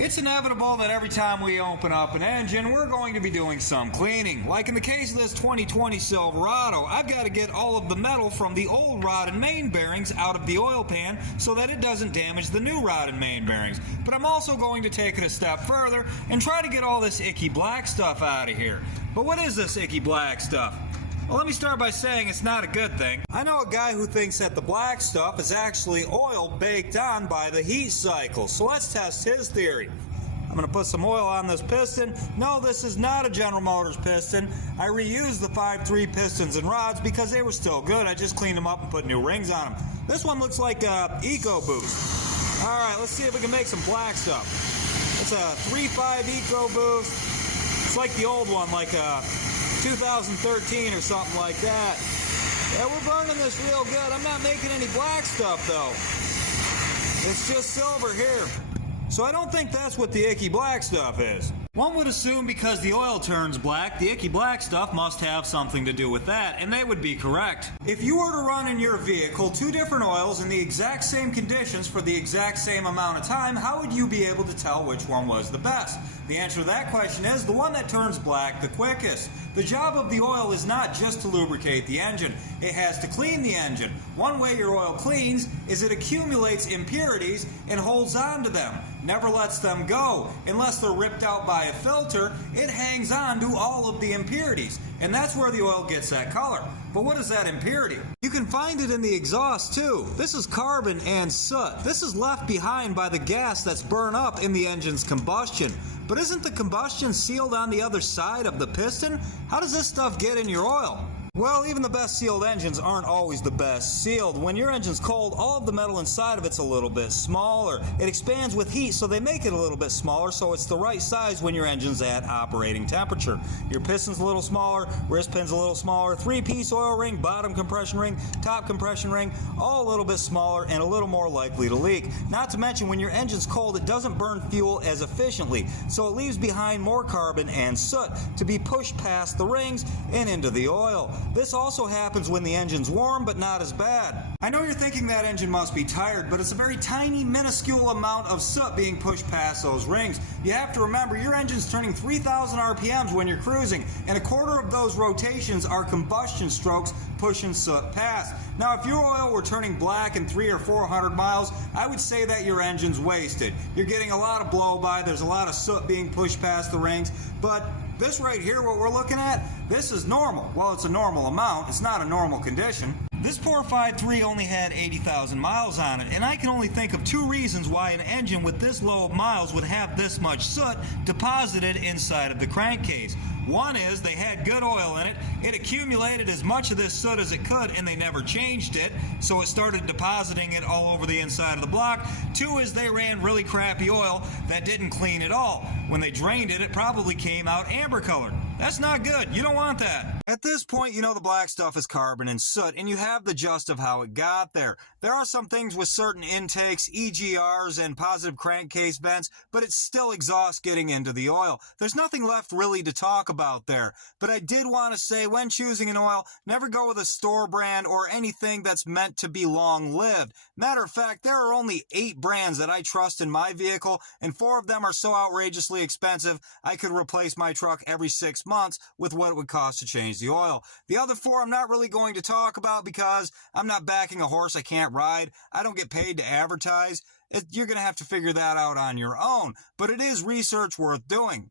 It's inevitable that every time we open up an engine, we're going to be doing some cleaning. Like in the case of this 2020 Silverado, I've got to get all of the metal from the old rod and main bearings out of the oil pan so that it doesn't damage the new rod and main bearings. But I'm also going to take it a step further and try to get all this icky black stuff out of here. But what is this icky black stuff? Well, let me start by saying it's not a good thing. I know a guy who thinks that the black stuff is actually oil baked on by the heat cycle, so let's test his theory. I'm going to put some oil on this piston. No, this is not a General Motors piston. I reused the 5.3 pistons and rods because they were still good. I just cleaned them up and put new rings on them. This one looks like a EcoBoost. All right, let's see if we can make some black stuff. It's a 3.5 EcoBoost. It's like the old one, like a 2013 or something like that. Yeah, we're burning this real good. I'm not making any black stuff though. It's just silver here. So I don't think that's what the icky black stuff is. One would assume because the oil turns black, the icky black stuff must have something to do with that, and they would be correct. If you were to run in your vehicle two different oils in the exact same conditions for the exact same amount of time, how would you be able to tell which one was the best? The answer to that question is the one that turns black the quickest. The job of the oil is not just to lubricate the engine. It has to clean the engine. One way your oil cleans is it accumulates impurities and holds on to them. Never lets them go. Unless they're ripped out by a filter, it hangs on to all of the impurities. And that's where the oil gets that color. But what is that impurity? You can find it in the exhaust too. This is carbon and soot. This is left behind by the gas that's burned up in the engine's combustion. But isn't the combustion sealed on the other side of the piston? How does this stuff get in your oil? Well, even the best sealed engines aren't always the best sealed. When your engine's cold, all of the metal inside of it's a little bit smaller. It expands with heat, so they make it a little bit smaller, so it's the right size when your engine's at operating temperature. Your piston's a little smaller, wrist pin's a little smaller, 3-piece oil ring, bottom compression ring, top compression ring, all a little bit smaller and a little more likely to leak. Not to mention, when your engine's cold, it doesn't burn fuel as efficiently, so it leaves behind more carbon and soot to be pushed past the rings and into the oil. This also happens when the engine's warm, but not as bad. I know you're thinking that engine must be tired, but it's a very tiny, minuscule amount of soot being pushed past those rings. You have to remember, your engine's turning 3,000 RPMs when you're cruising, and a quarter of those rotations are combustion strokes pushing soot past. Now, if your oil were turning black in 300 or 400 miles, I would say that your engine's wasted. You're getting a lot of blow-by, there's a lot of soot being pushed past the rings, but this right here, what we're looking at, this is normal. Well, it's a normal amount. It's not a normal condition. This poor 5.3 only had 80,000 miles on it, and I can only think of two reasons why an engine with this low of miles would have this much soot deposited inside of the crankcase. One is they had good oil in it, it accumulated as much of this soot as it could, and they never changed it, so it started depositing it all over the inside of the block. Two is they ran really crappy oil that didn't clean at all. When they drained it, it probably came out amber colored. That's not good. You don't want that. At this point, you know the black stuff is carbon and soot, and you have the gist of how it got there. There are some things with certain intakes, EGRs, and positive crankcase vents, but it's still exhaust getting into the oil. There's nothing left really to talk about there. But I did want to say, when choosing an oil, never go with a store brand or anything that's meant to be long-lived. Matter of fact, there are only 8 brands that I trust in my vehicle, and 4 of them are so outrageously expensive, I could replace my truck every 6 months with what it would cost to change the oil. The other 4 I'm not really going to talk about because I'm not backing a horse I can't ride. I don't get paid to advertise. You're going to have to figure that out on your own, but it is research worth doing.